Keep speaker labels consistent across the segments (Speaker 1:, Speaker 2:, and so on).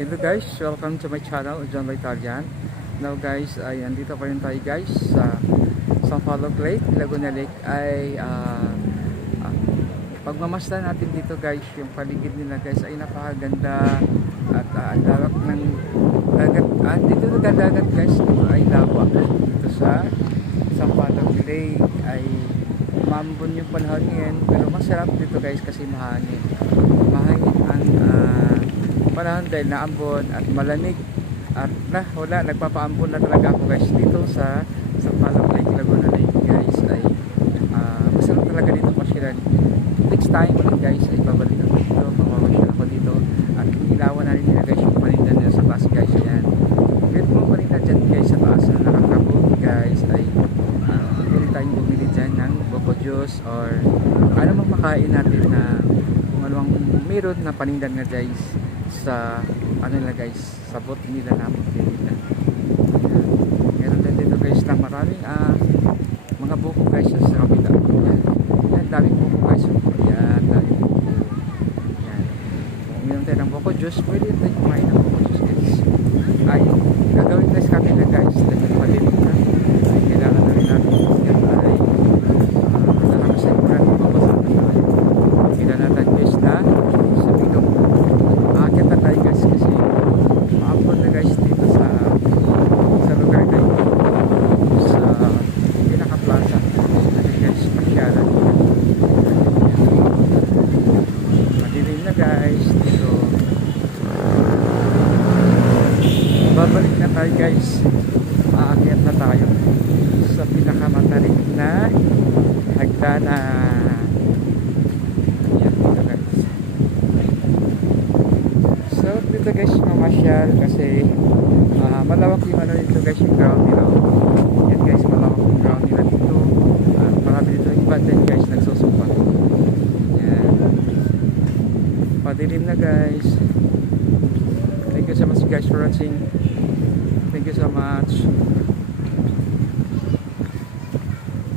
Speaker 1: Hello guys, welcome to my channel, John Baitalian. Now guys, ay andito pa rin tayo guys sa Sampaloc Lake, Laguna Lake ay uh, uh, pagmamasdan natin dito guys, yung paligid nila guys ay napakaganda at uh, ang lawak ng dagat. At dito sa dagat guys, dito ay lawak. Dito sa Sampaloc Lake ay umambon yung panahon ngayon pero masarap dito guys kasi mahangin. Mahangin ang ah, panahon dahil naambon at malamig. At na wala nagpapaambon na talaga ako guys dito sa sa Palong Lake Laguna Lake guys. Ay ah, masarap talaga dito pasyalan next time ulit guys ay babalik ako dito mamamasyon ako dito. At ilawan na rin nila guys yung panindan nila sa taas guys ayan. Meron mga panindan dyan guys sa taas na nakakabot guys ay uh, pwede tayong bumili dyan ng boko juice or ano mang makain natin na kung ano ang meron na panindan nga guys sa ano nila guys sa bot nila na din nila meron din dito guys na maraming ah, mga buko guys sa kabila. Yan daming buko guys. Yan daming buko. Yan kung uminom tayo ng buko juice pwede tayo kumain ng buko juice guys. Ay gagawin guys kami na guys dahil maliit na ay kailangan na rin natin yan ay uh, nakakasin ko rin mabasa na tayo kailangan natin guys na sa bilog Aakit na tayo guys kasi maambon na guys dito sa sa lugar na ito sa pinaka plaza kasi guys pasyalan madilim na guys dito tayo guys aakyat na tayo sa pinakamatarik na hagdanan yan dito guys So dito guys mamasyal kasi ah, malawak yung ano dito guys yung ground nila. Yan guys malawak yung ground nila dito. At marami dito yung iba din guys nagsusupa. Yan. Padilim na guys. Thank you so much guys for watching. You so much.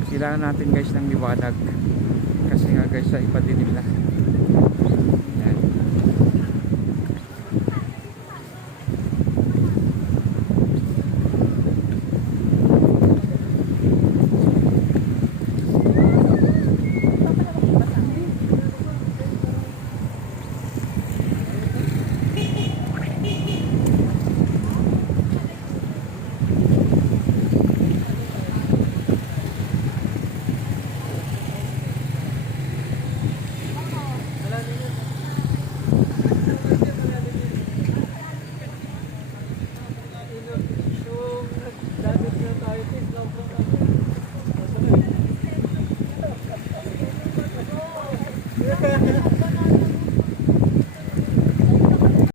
Speaker 1: Kailangan natin guys ng liwanag. Kasi nga guys sa ipadilim na.